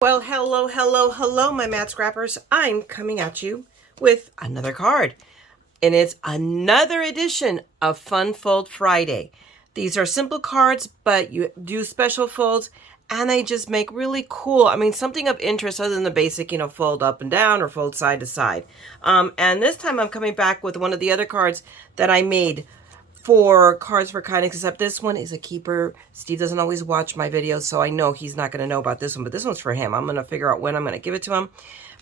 Well, hello, my mat scrappers. I'm coming at you with another card, and it's another edition of Fun Fold Friday. These are simple cards, but you do special folds, and they just make really cool, something of interest other than the basic, fold up and down or fold side to side. And this time I'm coming back with one of the other cards that I made for Cards for Kindness, except this one is a keeper. Steve doesn't always watch my videos, so I know he's not going to know about this one, but this one's for him. I'm going to figure out when I'm going to give it to him.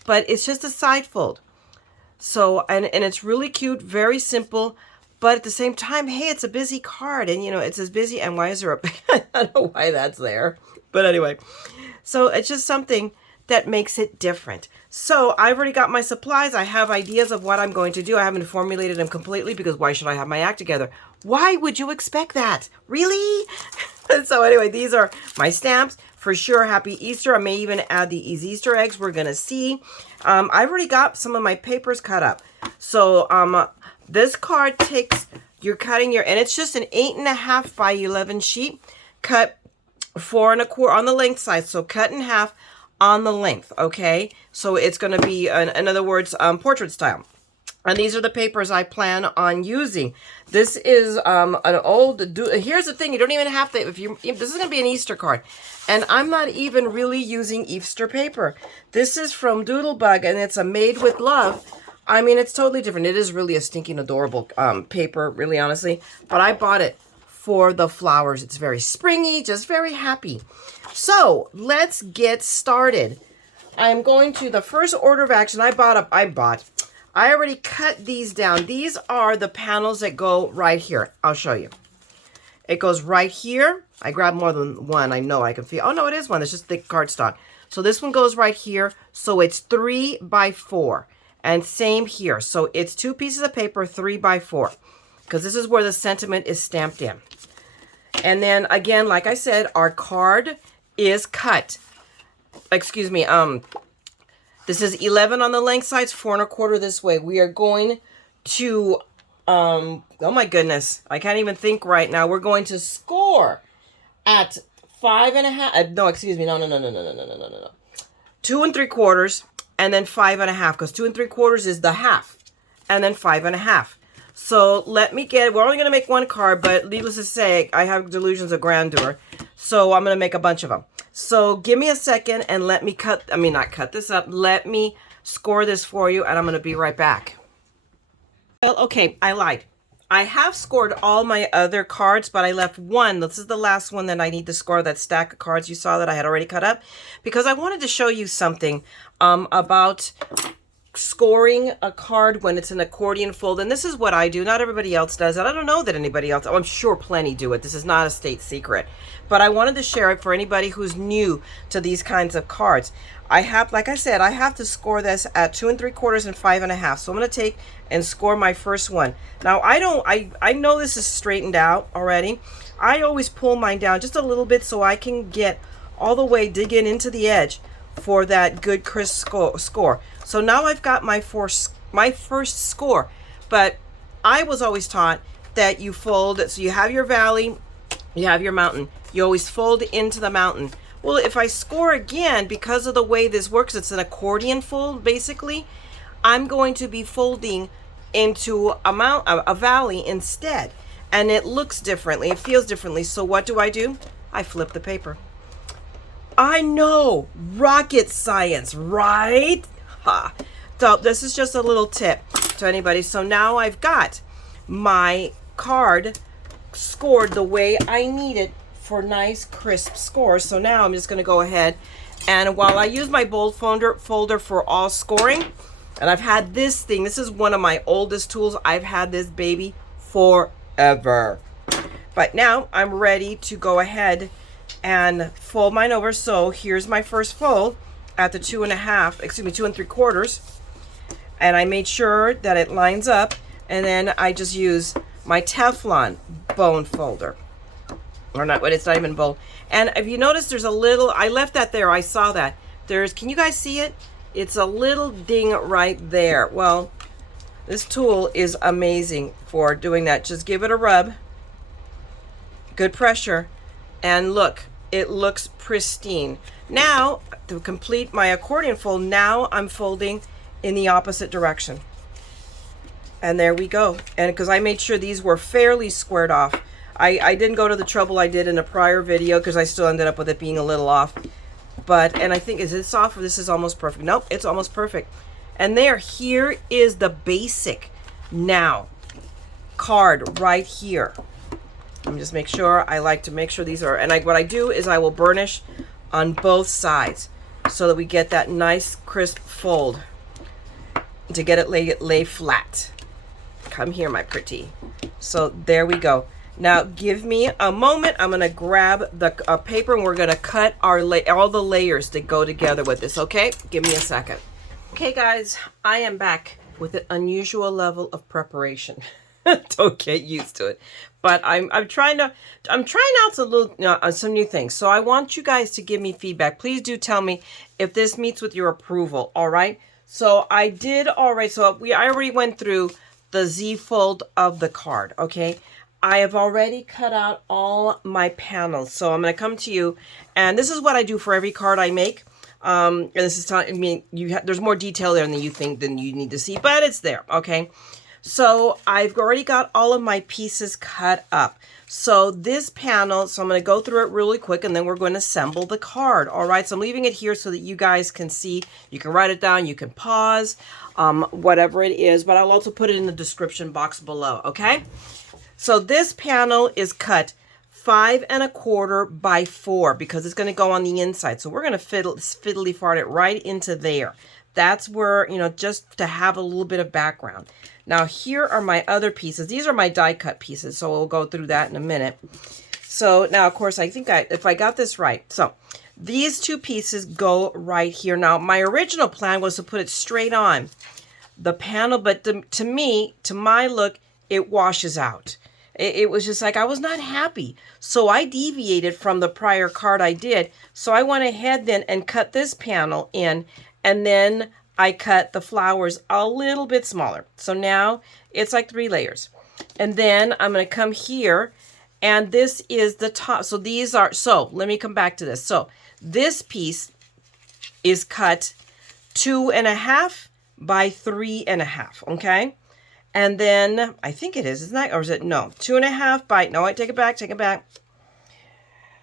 But it's just a side fold. So, and it's really cute, very simple, but at the same time, hey, it's a busy card, and it's as busy, and why is there a, I don't know why that's there, but anyway. So it's just something that makes it different. So I've already got my supplies. I have ideas of what I'm going to do. I haven't formulated them completely because why should I have my act together? Why would you expect that? Really? So anyway, these are my stamps. For sure, Happy Easter. I may even add these Easter eggs. We're going to see. I've already got some of my papers cut up. So this card takes, you're cutting your, and it's just an 8.5 by 11 sheet. Cut 4 1/4 on the length side. So cut in half on the length, okay? So it's going to be, in other words, portrait style. And these are the papers I plan on using. This is an old, here's the thing, you don't even have to, if this is going to be an Easter card. And I'm not even really using Easter paper. This is from Doodlebug, and it's a Made with Love. I mean, it's totally different. It is really a stinking adorable paper, really honestly. But I bought it for the flowers. It's very springy, just very happy. So let's get started. I'm going to the first order of action. I already cut these down. These are the panels that go right here. I'll show you. It goes right here. I grabbed more than one. I know I can feel. Oh no, it is one. It's just thick cardstock. So this one goes right here. So it's 3 by 4. And same here. So it's 2 pieces of paper, 3 by 4. Because this is where the sentiment is stamped in. And then again, like I said, our card is cut. Excuse me. This is 11 on the length sides, 4 1/4 this way. We are going to, oh my goodness, I can't even think right now. We're going to score at 5 1/2. No, excuse me. No. 2 3/4, and then 5 1/2, because 2 3/4 is the half, and then 5 1/2. So let me we're only going to make one card, but needless to say, I have delusions of grandeur. So I'm going to make a bunch of them. So give me a second and let me not cut this up. Let me score this for you, and I'm going to be right back. Well, okay, I lied. I have scored all my other cards, but I left one. This is the last one that I need to score, that stack of cards you saw that I had already cut up, because I wanted to show you something about scoring a card when it's an accordion fold. And this is what I do. Not everybody else does it. I don't know that anybody else, I'm sure plenty do it. This is not a state secret, but I wanted to share it for anybody who's new to these kinds of cards. I have, like I said, I have to score this at 2 3/4 and 5 1/2. So I'm going to take and score my first one. Now I know this is straightened out already. I always pull mine down just a little bit so I can get all the way, dig into the edge for that good crisp score. So now I've got my first score, but I was always taught that you fold it. So you have your valley, you have your mountain. You always fold into the mountain. Well, if I score again, because of the way this works, it's an accordion fold basically. I'm going to be folding into a valley instead, and it looks differently. It feels differently. So what do? I flip the paper. I know, rocket science, right? Ha. So this is just a little tip to anybody. So now I've got my card scored the way I need it for nice crisp scores. So now I'm just going to go ahead, and while I use my bold folder for all scoring, and I've had this thing, this is one of my oldest tools. I've had this baby forever. But now I'm ready to go ahead and fold mine over. So here's my first fold at the 2 3/4, and I made sure that it lines up, and then I just use my Teflon bone folder, or not, but it's not even bone. And if you notice, there's a little, I left that there, I saw that can you guys see it? It's a little ding right there. Well, this tool is amazing for doing that. Just give it a rub, good pressure, and look, it looks pristine. Now, to complete my accordion fold, now I'm folding in the opposite direction. And there we go. And because I made sure these were fairly squared off. I didn't go to the trouble I did in a prior video because I still ended up with it being a little off. But, and I think, is this off or this is almost perfect? Nope, it's almost perfect. And here is the basic now card right here. Let me just make sure. I like to make sure these are, and what I do is I will burnish on both sides so that we get that nice crisp fold to get it lay flat. Come here, my pretty. So there we go. Now give me a moment. I'm going to grab the paper and we're going to cut all the layers that go together with this, okay? Give me a second. Okay, guys, I am back with an unusual level of preparation. Don't get used to it. But I'm trying out some new things. So I want you guys to give me feedback. Please do tell me if this meets with your approval, all right? So I did already, I already went through the Z fold of the card, okay? I have already cut out all my panels. So I'm going to come to you, and this is what I do for every card I make. And this is telling, I mean, there's more detail there than you need to see, but it's there, okay? So I've already got all of my pieces cut up. So this panel, so I'm going to go through it really quick, and then we're going to assemble the card. All right, so I'm leaving it here so that you guys can see. You can write it down, you can pause, whatever it is, but I'll also put it in the description box below, okay? So this panel is cut 5 1/4 by 4 because it's going to go on the inside. So we're going to fiddly fart it right into there. That's where, just to have a little bit of background. Now here are my other pieces. These are my die cut pieces, so we'll go through that in a minute. So now, of course, I think if I got this right. So these two pieces go right here. Now, my original plan was to put it straight on the panel, but to me, to my look, it washes out. It was just like, I was not happy. So I deviated from the prior card I did. So I went ahead then and cut this panel in, and then I cut the flowers a little bit smaller. So now it's like 3 layers. And then I'm going to come here, and this is the top. So these are, so let me come back to this. So this piece is cut 2 1/2 by 3 1/2, okay? And then, I think it is, isn't that? Or is it? No. 2 1/2 by, no, I take it back.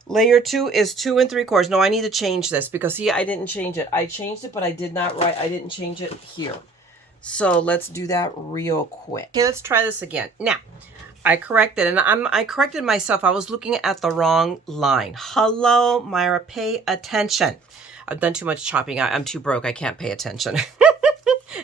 Layer 2 is 2 3/4. No, I need to change this because, see, I didn't change it. I changed it, but I didn't change it here. So let's do that real quick. Okay, let's try this again. Now, I corrected, and I corrected myself. I was looking at the wrong line. Hello, Mayra, pay attention. I've done too much chopping. I'm too broke. I can't pay attention.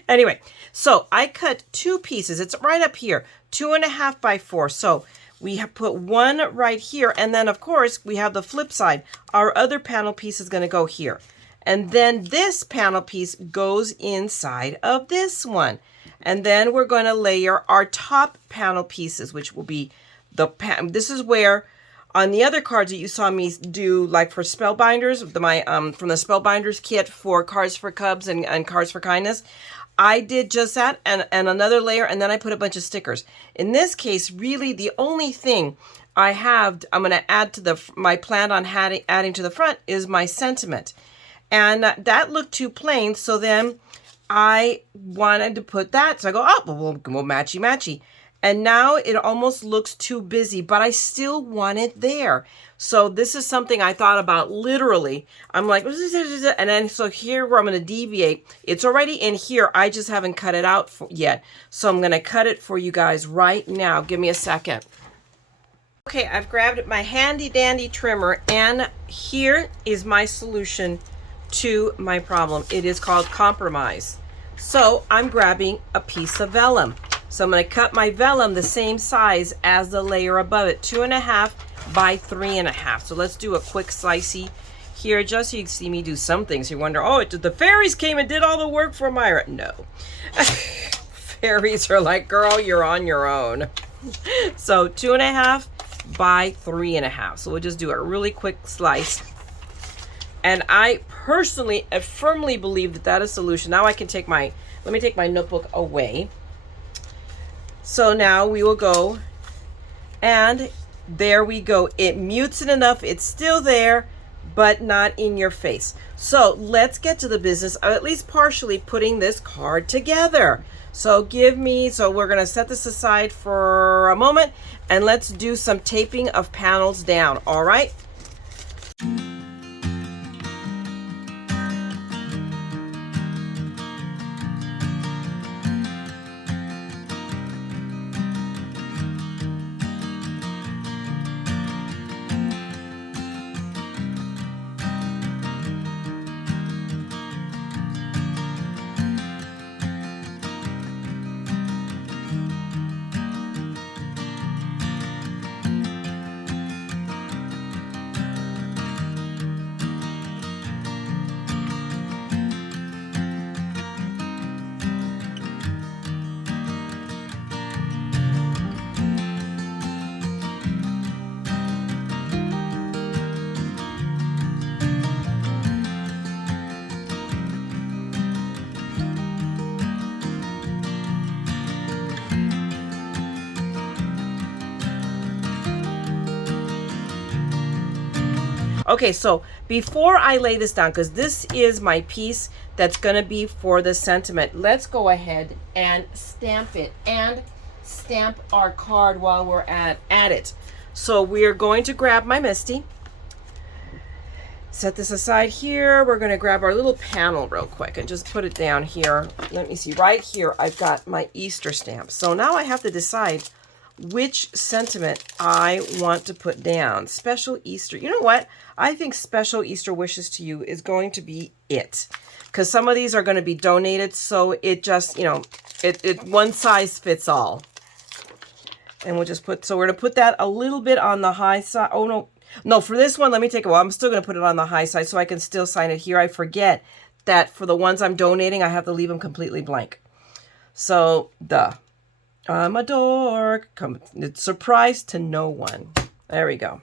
Anyway, so I cut 2 pieces. It's right up here, 2 1/2 by 4. So we have put one right here. And then, of course, we have the flip side. Our other panel piece is going to go here. And then this panel piece goes inside of this one. And then we're going to layer our top panel pieces, which will be this is where on the other cards that you saw me do, like for Spellbinders, from the Spellbinders kit for Cards for Cubs and Cards for Kindness, I did just that and another layer, and then I put a bunch of stickers. In this case, really the only thing I'm going to add to my plan on adding to the front is my sentiment. And that looked too plain, so then I wanted to put that. So I go, oh, well, we'll matchy. And now it almost looks too busy, but I still want it there. So this is something I thought about literally. I'm like, and then so here where I'm going to deviate, it's already in here. I just haven't cut it out yet. So I'm going to cut it for you guys right now. Give me a second. Okay, I've grabbed my handy dandy trimmer, and here is my solution to my problem. It is called compromise. So I'm grabbing a piece of vellum. So I'm going to cut my vellum the same size as the layer above it, 2 1/2 by 3 1/2. So let's do a quick slicey here, just so you can see me do some things. You wonder, oh, the fairies came and did all the work for Mayra. No. Fairies are like, girl, you're on your own. So 2 1/2 by 3 1/2. So we'll just do a really quick slice. And I personally, firmly believe that is a solution. Now I can let me take my notebook away. So now we will go, and There we go. It mutes it enough. It's still there, but not in your face. So let's get to the business of at least partially putting this card together. So we're going to set this aside for a moment and let's do some taping of panels down. All right. Okay, so before I lay this down, because this is my piece that's going to be for the sentiment, let's go ahead and stamp it and stamp our card while we're at it. So we're going to grab my Misty, set this aside here. We're going to grab our little panel real quick and just put it down here. Let me see, right here I've got my Easter stamp. So now I have to decide which sentiment I want to put down. Special Easter. You know what? I think special Easter wishes to you is going to be it. Because some of these are going to be donated, so it just, you know, it one size fits all. And we'll just put, so we're going to put that a little bit on the high side. Oh, no. No, for this one, let me take it. Well, I'm still going to put it on the high side so I can still sign it here. I forget that for the ones I'm donating, I have to leave them completely blank. So, I'm a dork. It's surprise to no one. There we go.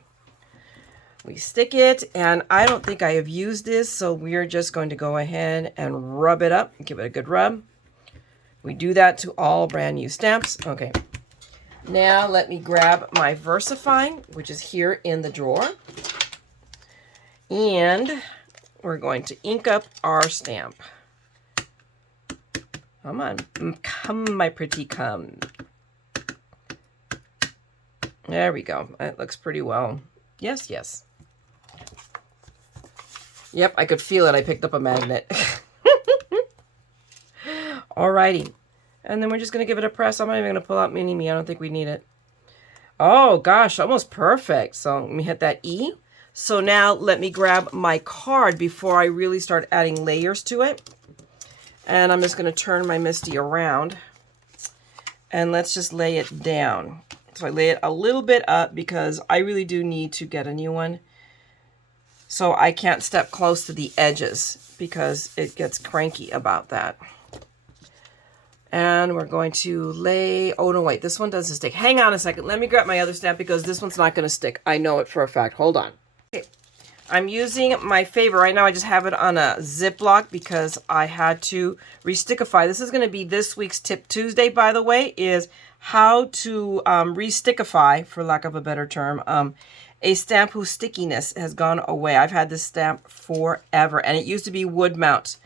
We stick it, and I don't think I have used this, so we're just going to go ahead and rub it up. Give it a good rub. We do that to all brand new stamps. Okay. Now let me grab my VersaFine, which is here in the drawer. And we're going to ink up our stamp. Come on. Come, my pretty, come. There we go. That looks pretty well. Yes, yes. Yep, I could feel it. I picked up a magnet. Alrighty. And then we're just going to give it a press. I'm not even going to pull out Mini Me. I don't think we need it. Oh, gosh, almost perfect. So let me hit that E. So now let me grab my card before I really start adding layers to it. And I'm just going to turn my Misty around. And let's just lay it down. So I lay it a little bit up because I really do need to get a new one. So I can't step close to the edges because it gets cranky about that. And we're going to lay, oh no, wait, this one doesn't stick. Hang on a second. Let me grab my other stamp because this one's not going to stick. I know it for a fact. Hold on. Okay. I'm using my favorite. Right now I just have it on a Ziploc because I had to restickify. This is going to be this week's Tip Tuesday, by the way, is how to restickify, for lack of a better term, a stamp whose stickiness has gone away. I've had this stamp forever, and it used to be wood mount.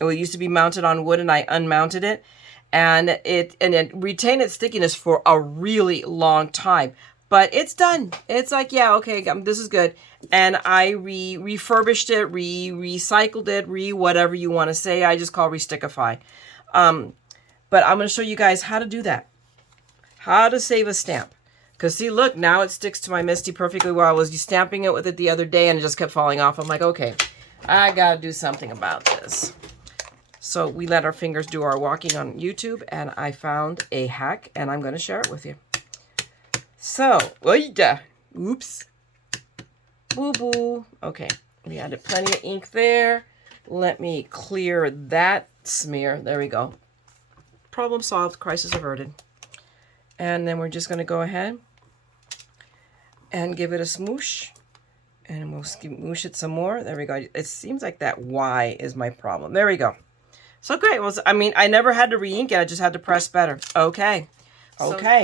It used to be mounted on wood, and I unmounted it. And it retained its stickiness for a really long time. But it's done. It's like, yeah, okay, this is good. And I refurbished it, recycled it, whatever you want to say. I just call restickify. But I'm going to show you guys how to do that. How to save a stamp. Because see, look, now it sticks to my Misty perfectly well. I was stamping it with it the other day and it just kept falling off. I'm like, okay, I got to do something about this. So we let our fingers do our walking on YouTube, and I found a hack, and I'm going to share it with you. So, oops, boo-boo. Okay, we added plenty of ink there. Let me clear that smear. There we go. Problem solved, crisis averted. And then we're just going to go ahead and give it a smoosh. And we'll smoosh it some more. There we go. It seems like that Y is my problem. There we go. So great. Well, I mean, I never had to re-ink it. I just had to press better. Okay. Okay,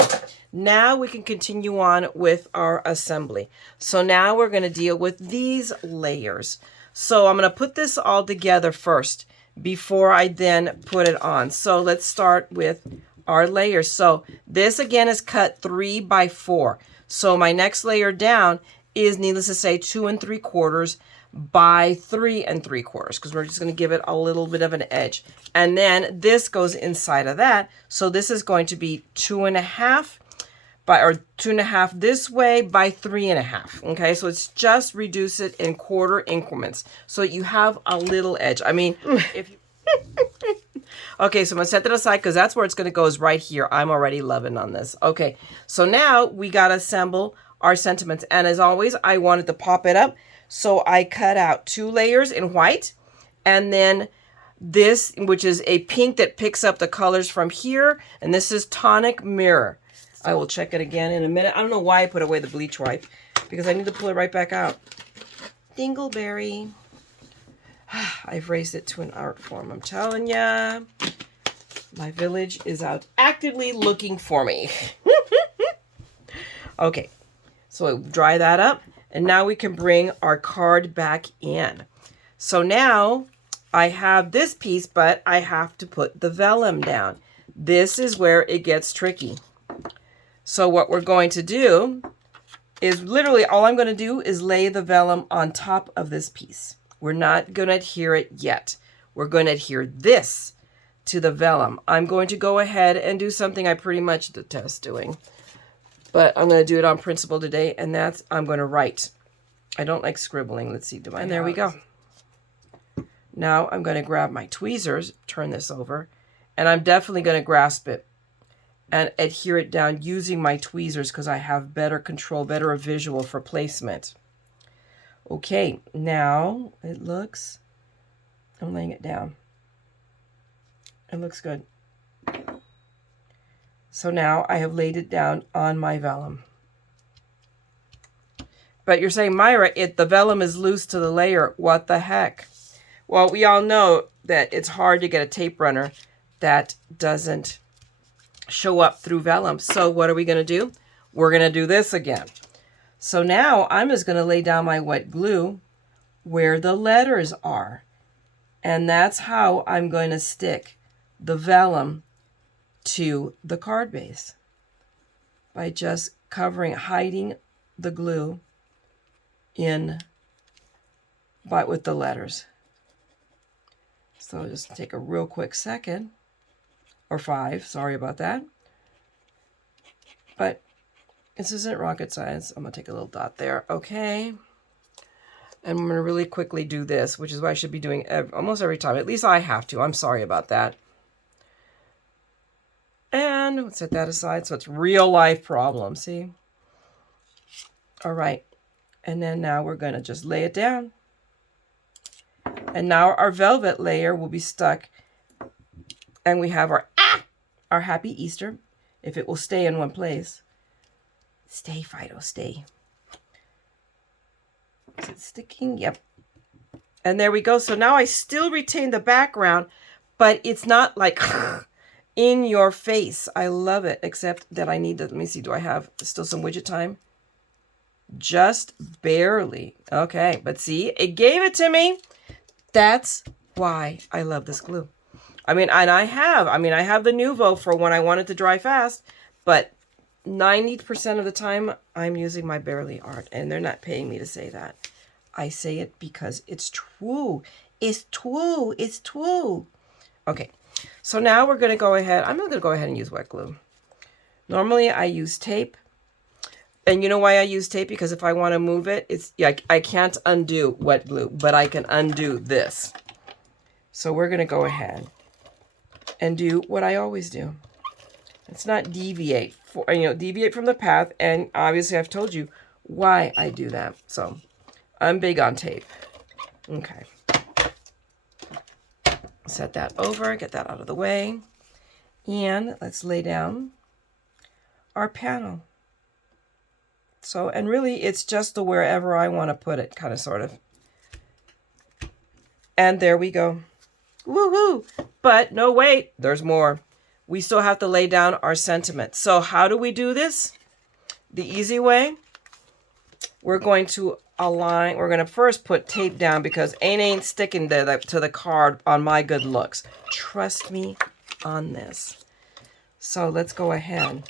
now we can continue on with our assembly. So now we're going to deal with these layers. So I'm going to put this all together first before I then put it on. So let's start with our layers. So this again is cut 3 by 4. So my next layer down is, needless to say, 2 3/4 by 3 3/4, because we're just going to give it a little bit of an edge. And then this goes inside of that. So this is going to be 2 1/2 by, or 2 1/2 this way by 3 1/2. Okay, so it's just reduce it in quarter increments so you have a little edge. I mean, if you okay, so I'm gonna set that aside because that's where it's gonna go, is right here. I'm already loving on this. Okay, so now we gotta assemble our sentiments, and as always, I wanted to pop it up. So I cut out 2 layers in white, and then this, which is a pink that picks up the colors from here, and this is Tonic Mirror. I will check it again in a minute. I don't know why I put away the bleach wipe, because I need to pull it right back out. Dingleberry. I've raised it to an art form, I'm telling ya. My village is out actively looking for me. Okay, so dry that up. And now we can bring our card back in. So now I have this piece, but I have to put the vellum down. This is where it gets tricky. So what we're going to do is literally all I'm going to do is lay the vellum on top of this piece. We're not going to adhere it yet. We're going to adhere this to the vellum. I'm going to go ahead and do something I pretty much detest doing, but I'm going to do it on principle today, and that's I'm going to write. I don't like scribbling. Let's see. And there we go. Now I'm going to grab my tweezers, turn this over, and I'm definitely going to grasp it and adhere it down using my tweezers because I have better control, better visual for placement. Okay, now it looks, I'm laying it down. It looks good. So now I have laid it down on my vellum. But you're saying, Mayra, the vellum is loose to the layer. What the heck? Well, we all know that it's hard to get a tape runner that doesn't show up through vellum. So what are we going to do? We're going to do this again. So now I'm just going to lay down my wet glue where the letters are. And that's how I'm going to stick the vellum to the card base, by just covering, hiding the glue in, but with the letters. So I'll just take a real quick second, or 5, sorry about that. But this isn't rocket science. I'm gonna take a little dot there, okay. And I'm gonna really quickly do this, which is what I should be doing almost every time. At least I have to. I'm sorry about that. And let's set that aside so it's real life problem, see? All right, and then now we're gonna just lay it down. And now our velvet layer will be stuck, and we have our happy Easter, if it will stay in one place. Stay, Fido, stay. Is it sticking? Yep. And there we go. So now I still retain the background, but it's not like in your face. I love it, except that I need to, let me see, do I have still some widget time? Just barely. Okay, but see, it gave it to me. That's why I love this glue. I mean, and I have the Nuvo for when I want it to dry fast, but 90% of the time I'm using my Barely Art, and they're not paying me to say that. I say it because it's true. It's true. It's true. Okay, so now we're going to go ahead. I'm going to go ahead and use wet glue. Normally I use tape. And you know why I use tape? Because if I want to move it, it's, yeah, I can't undo wet glue, but I can undo this. So we're going to go ahead and do what I always do. It's not deviate, deviate from the path. And obviously I've told you why I do that. So I'm big on tape. Okay. Set that over, get that out of the way. And let's lay down our panel. So, and really it's just the wherever I want to put it, kind of, sort of. And there we go. Woohoo! But no, wait, there's more. we still have to lay down our sentiment. So how do we do this? The easy way, we're going to align, we're going to first put tape down because ain't sticking to the card on my good looks. Trust me on this. So let's go ahead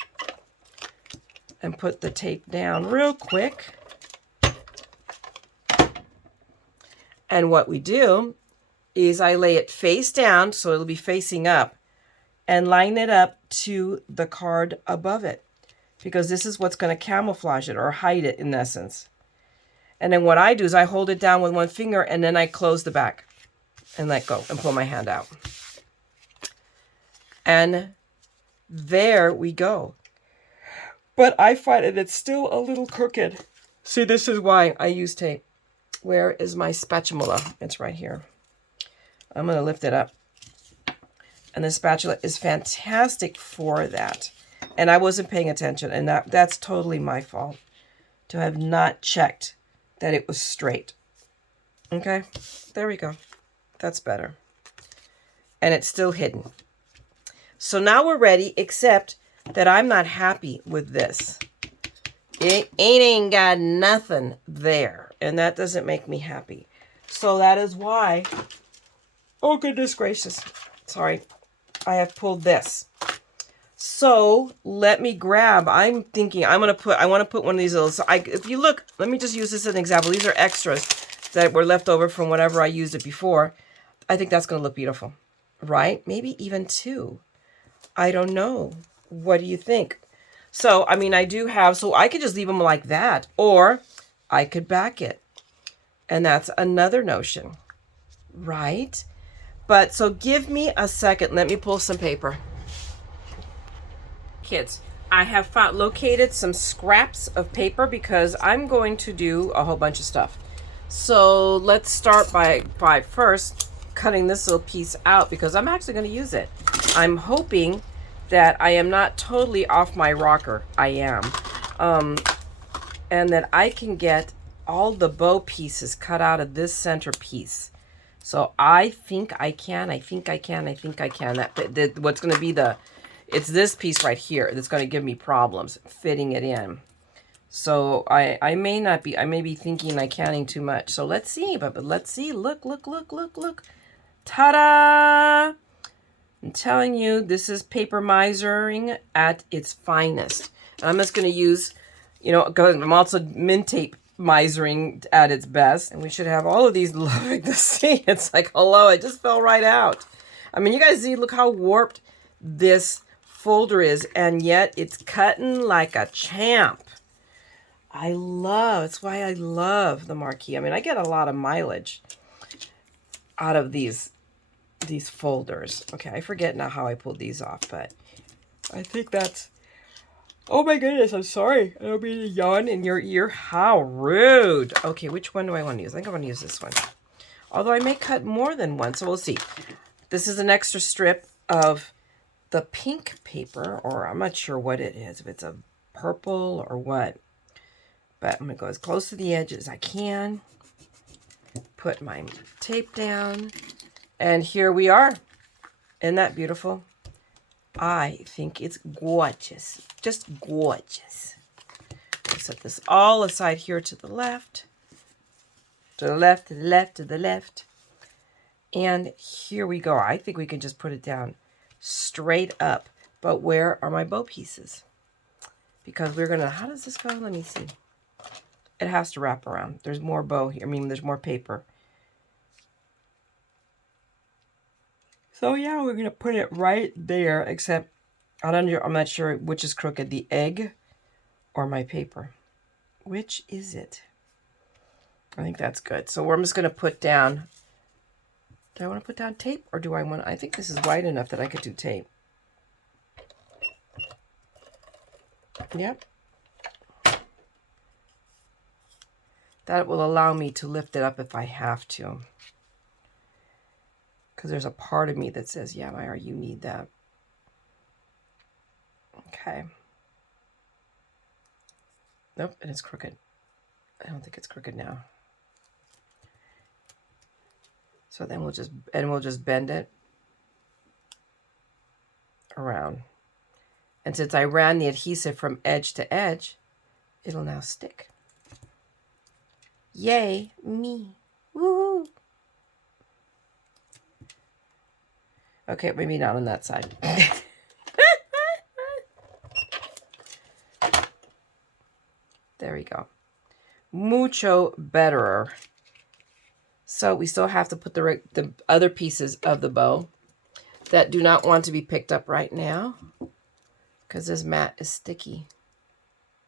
and put the tape down real quick. And what we do is I lay it face down, so it'll be facing up, and line it up to the card above it, because this is what's going to camouflage it or hide it in essence. And then what I do is I hold it down with one finger and then I close the back and let go and pull my hand out. And there we go. But I find that it's still a little crooked. See, this is why I use tape. Where is my spatula? It's right here. I'm going to lift it up. And the spatula is fantastic for that. And I wasn't paying attention. And that's totally my fault to have not checked that it was straight. Okay, there we go. That's better. And it's still hidden. So now we're ready, except that I'm not happy with this. It ain't got nothing there. And that doesn't make me happy. So that is why, oh goodness gracious, sorry, I have pulled this. So let me grab, I'm thinking I want to put one of these little, so if you look, let me just use this as an example. These are extras that were left over from whatever I used it before. I think that's going to look beautiful, right? Maybe even two. I don't know. What do you think? So, I mean, I do have, so I could just leave them like that, or I could back it. And that's another notion, right? But so give me a second. Let me pull some paper. Kids, I have located some scraps of paper because I'm going to do a whole bunch of stuff. So let's start by first cutting this little piece out because I'm actually going to use it. I'm hoping that I am not totally off my rocker. I am. And that I can get all the bow pieces cut out of this center piece. So I think I can. I think I can. What's going to be it's this piece right here that's going to give me problems fitting it in. So I may be thinking I'm counting too much. So let's see, but let's see. Look. Ta-da! I'm telling you, this is paper misering at its finest. And I'm just going to use, because I'm also mint tape misering at its best. And we should have all of these loving to see. It's like, hello, it just fell right out. I mean, you guys see, look how warped this folder is. And yet it's cutting like a champ. That's why I love the Marquee. I mean, I get a lot of mileage out of these folders. Okay, I forget now how I pulled these off, but I think that's, oh my goodness, I'm sorry. I don't mean to yawn in your ear. How rude. Okay, which one do I want to use? I think I want to use this one. Although I may cut more than one, so we'll see. This is an extra strip of the pink paper, or I'm not sure what it is, if it's a purple or what. But I'm going to go as close to the edge as I can. Put my tape down. And here we are. Isn't that beautiful? I think it's gorgeous. Just gorgeous. I'll set this all aside here to the left. To the left, to the left, to the left. And here we go. I think we can just put it down straight up. But where are my bow pieces? Because we're going to, how does this go? Let me see. It has to wrap around. There's more bow here. I mean, there's more paper. So yeah, we're going to put it right there, except I'm not sure which is crooked, the egg or my paper. Which is it? I think that's good. So I'm just going to put down, do I want to put down tape or do I want, I think this is wide enough that I could do tape. Yep. That will allow me to lift it up if I have to. Because there's a part of me that says, yeah, Mayra, you need that. Okay. Nope, and it's crooked. I don't think it's crooked now. So then we'll just bend it around. And since I ran the adhesive from edge to edge, it'll now stick. Yay, me. Woohoo. Okay, maybe not on that side. There we go. Mucho better. So we still have to put the other pieces of the bow that do not want to be picked up right now because this mat is sticky.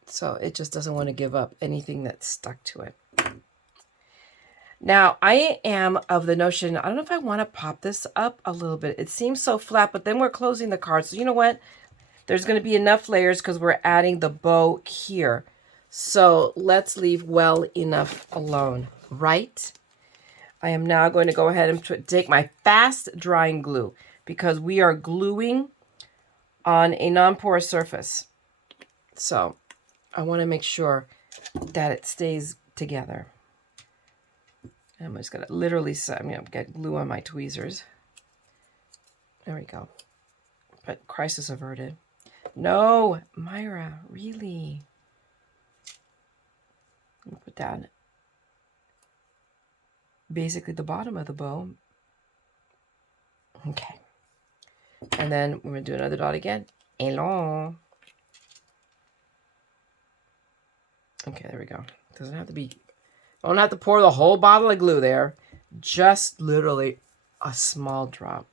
So it just doesn't want to give up anything that's stuck to it. Now, I am of the notion, I don't know if I want to pop this up a little bit. It seems so flat, but then we're closing the card. So you know what? There's going to be enough layers because we're adding the bow here. So let's leave well enough alone, right? I am now going to go ahead and take my fast drying glue because we are gluing on a non-porous surface. So I want to make sure that it stays together. I'm just going to literally, I'm going to get glue on my tweezers. There we go. But crisis averted. No, Mayra, really? I'm going to put down basically the bottom of the bow. Okay. And then we're going to do another dot again. Hello. Okay, there we go. Doesn't have to be, I don't have to pour the whole bottle of glue there. Just literally a small drop.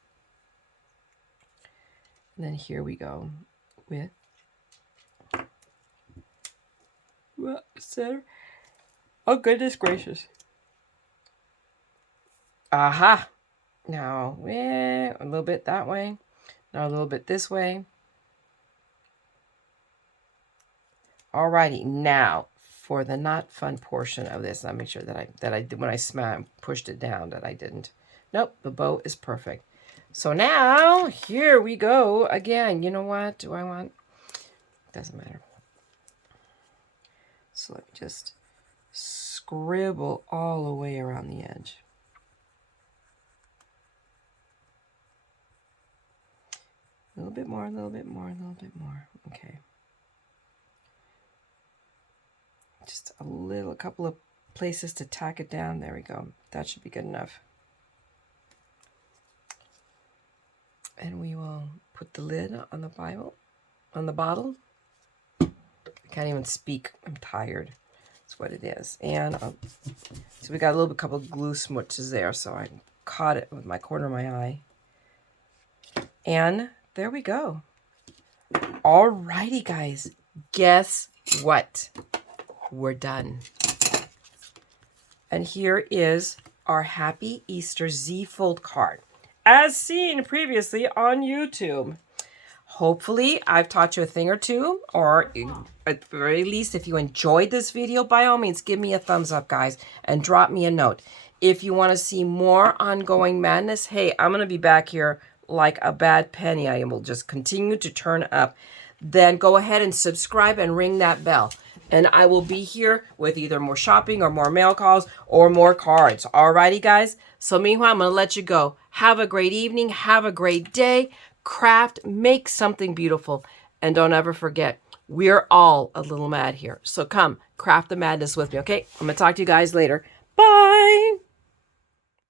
And then here we go with center. Oh, goodness gracious. Aha. Now, a little bit that way. Now a little bit this way. Alrighty, now for the not fun portion of this, I'll make sure that I did when I pushed it down that I didn't. Nope, the bow is perfect. So now here we go again. You know what? Do I want? Doesn't matter. So let me just scribble all the way around the edge. A little bit more, a little bit more, a little bit more. Okay. Just a couple of places to tack it down. There we go. That should be good enough. And we will put the lid on the bottle. I can't even speak. I'm tired. That's what it is. And so we got a couple of glue smudges there. So I caught it with my corner of my eye. And there we go. Alrighty, guys. Guess what? We're done. And here is our Happy Easter Z-Fold card, as seen previously on YouTube. Hopefully, I've taught you a thing or two, or at the very least, if you enjoyed this video, by all means, give me a thumbs up, guys, and drop me a note. If you want to see more ongoing madness, hey, I'm going to be back here like a bad penny. I will just continue to turn up. Then go ahead and subscribe and ring that bell. And I will be here with either more shopping or more mail calls or more cards. Alrighty, guys? So meanwhile, I'm going to let you go. Have a great evening. Have a great day. Craft. Make something beautiful. And don't ever forget, we're all a little mad here. So come, craft the madness with me, okay? I'm going to talk to you guys later. Bye!